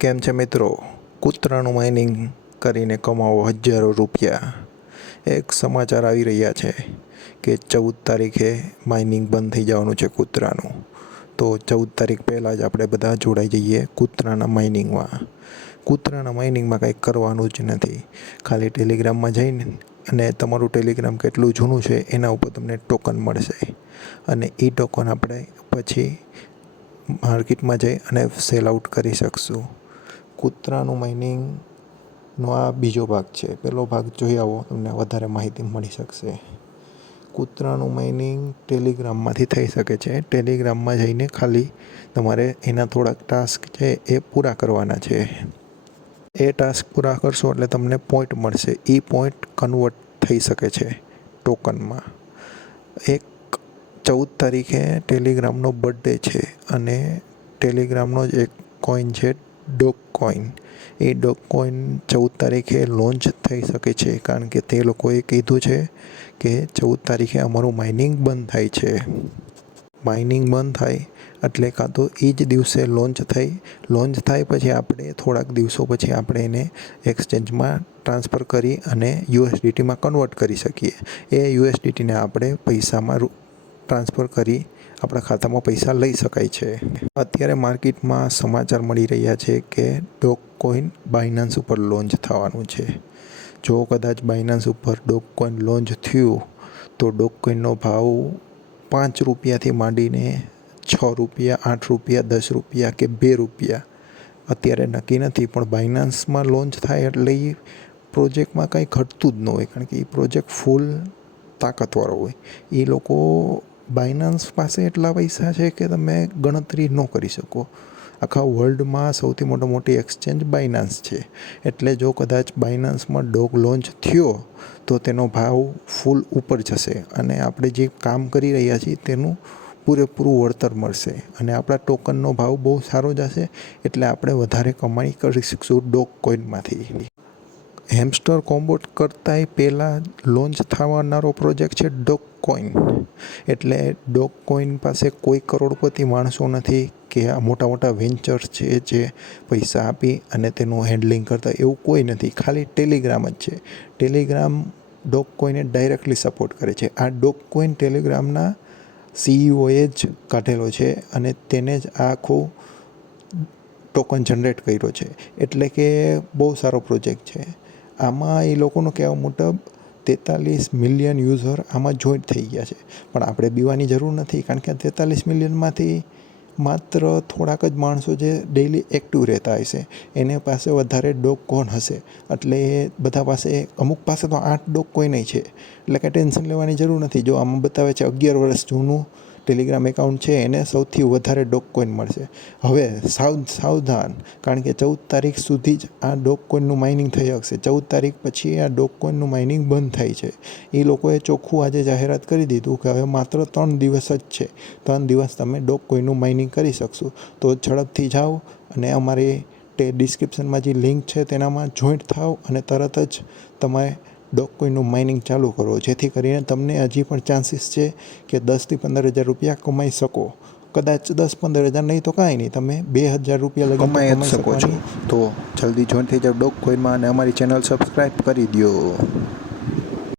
કેમ છે મિત્રો? કૂતરાનું માઇનિંગ કરીને કમાવો હજારો રૂપિયા. એક સમાચાર આવી રહ્યા છે કે ચૌદ તારીખે માઇનિંગ બંધ થઈ જવાનું છે કૂતરાનું. તો ચૌદ તારીખ પહેલાં જ આપણે બધા જોડાઈ જઈએ કૂતરાના માઇનિંગમાં કૂતરાના માઇનિંગમાં કંઈક કરવાનું જ નથી. ખાલી ટેલિગ્રામમાં જઈને અને તમારું ટેલિગ્રામ કેટલું જૂનું છે એના ઉપર તમને ટોકન મળશે. અને એ ટોકન આપણે પછી માર્કેટમાં જઈ અને સેલ આઉટ કરી શકશું. કૂતરાનું માઇનિંગનો આ બીજો ભાગ છે. પહેલો ભાગ જોઈ આવો, તમને વધારે માહિતી મળી શકશે. કૂતરાનું માઇનિંગ ટેલિગ્રામમાંથી થઈ શકે છે. ટેલિગ્રામમાં જઈને ખાલી તમારે એના થોડાક ટાસ્ક છે એ પૂરા કરવાના છે. એ ટાસ્ક પૂરા કરશો એટલે તમને પોઈન્ટ મળશે. એ પોઈન્ટ કન્વર્ટ થઈ શકે છે ટોકનમાં એક ચૌદ તારીખે ટેલિગ્રામનો બર્થડે છે અને ટેલિગ્રામનો જ એક કોઈન છે ડોક કોઈન એ ડોક કોઈન ચૌદ તારીખે લોન્ચ થઈ શકે છે, કારણ કે તે લોકોએ કીધું છે કે ચૌદ તારીખે અમારું માઇનિંગ બંધ થાય છે. માઇનિંગ બંધ થાય એટલે કાં તો એ જ દિવસે લોન્ચ થઈ. લોન્ચ થાય પછી આપણે થોડાક દિવસો પછી આપણે એને એક્સચેન્જમાં ટ્રાન્સફર કરી અને યુએસડીટીમાં કન્વર્ટ કરી શકીએ. એ યુએસડીટીને આપણે પૈસામાં ટ્રાન્સફર કરી આપણા ખાતામાં પૈસા લઈ શકાય છે. અત્યારે માર્કેટમાં સમાચાર મળી રહ્યા છે કે ડોક કોઈન બાઇનાન્સ ઉપર લોન્ચ થવાનું છે. જો કદાચ બાઇનાન્સ ઉપર ડોક કોઈન લોન્ચ થયું, તો ડોક કોઈનનો ભાવ પાંચ રૂપિયાથી માંડીને છ રૂપિયા, આઠ રૂપિયા, દસ રૂપિયા કે બે રૂપિયા. અત્યારે નક્કી નથી, પણ બાઇનાન્સમાં લોન્ચ થાય એટલે એ પ્રોજેક્ટમાં કંઈ ઘટતું જ ન હોય, કારણ કે એ પ્રોજેક્ટ ફૂલ તાકાતવાળો હોય. એ લોકો બાયનાન્સ પાસે એટલા પૈસા છે કે તમે ગણતરી ન કરી શકો. આખા વર્લ્ડમાં સૌથી મોટો મોટી એક્સચેન્જ બાયનાન્સ છે. એટલે જો કદાચ બાયનાન્સમાં ડોગ લોન્ચ થયો, તો તેનો ભાવ ફૂલ ઉપર જશે અને આપણે જે કામ કરી રહ્યા છીએ તેનું પૂરેપૂરું વળતર મળશે અને આપણા ટોકનનો ભાવ બહુ સારો જશે, એટલે આપણે વધારે કમાણી કરી શકશું ડોગ કોઈનમાંથી હેમસ્ટર કોમ્બોટ કરતાંય પહેલાં લોન્ચ થવાનારો પ્રોજેક્ટ છે ડોક કોઈન એટલે ડોક કોઈન પાસે કોઈ કરોડપતિ માણસો નથી કે આ મોટા મોટા વેન્ચર્સ છે જે પૈસા આપી અને તેનું હેન્ડલિંગ કરતા એવું કોઈ નથી. ખાલી ટેલિગ્રામ જ છે. ટેલિગ્રામ ડોક કોઈને ડાયરેક્ટલી સપોર્ટ કરે છે. આ ડોક કોઈન ટેલિગ્રામના સીઈઓએ જ કાઢેલો છે અને તેને જ આખો ટોકન જનરેટ કર્યો છે. એટલે કે બહુ સારો પ્રોજેક્ટ છે. આમાં એ લોકોનો કહેવા મુજબ તેતાલીસ મિલિયન યુઝર આમાં જોઈન્ટ થઈ ગયા છે. પણ આપણે બીવાની જરૂર નથી, કારણ કે આ તેતાલીસ મિલિયનમાંથી માત્ર થોડાક જ માણસો જે ડેઈલી એક્ટિવ રહેતા હશે એને પાસે વધારે ડોગ કોણ હશે? એટલે બધા પાસે અમુક પાસે તો આઠ ડોગ કોઈ નહીં છે. એટલે કાંઈ ટેન્શન લેવાની જરૂર નથી. જો આમાં બતાવે છે અગિયાર વર્ષ જૂનું ટેલિગ્રામ એકાઉન્ટ છે, એને સૌથી વધારે ડોક કોઈન મળશે. હવે સાવ, સાવધાન, કારણ કે ચૌદ તારીખ સુધી જ આ ડોક કોઈનનું માઇનિંગ થઈ શકશે. ચૌદ તારીખ પછી આ ડોક કોઈનનું માઇનિંગ બંધ થાય છે. એ લોકોએ ચોખ્ખું આજે જાહેરાત કરી દીધું કે હવે માત્ર ત્રણ દિવસ જ છે. ત્રણ દિવસ તમે ડોક કોઈનનું માઇનિંગ કરી શકશો. તો ઝડપથી જાઓ અને અમારી તે ડિસ્ક્રિપ્શનમાં જે લિંક છે, તેનામાં જોઈન્ટ થાવ અને તરત જ તમે ડોક કોઈનનું માઇનિંગ ચાલુ કરો. જેથી કરીને તમને હજી પણ ચાન્સીસ છે કે દસથી પંદર હજાર રૂપિયા કમાઈ શકો. કદાચ દસ પંદર હજાર નહીં તો કાંઈ નહીં. તમે બે હજાર રૂપિયા લગી કમાઈ શકો છો. તો જલ્દી જોઈન થઈ જાઓ ડોક કોઈનમાં અને અમારી ચેનલ સબસ્ક્રાઈબ કરી દો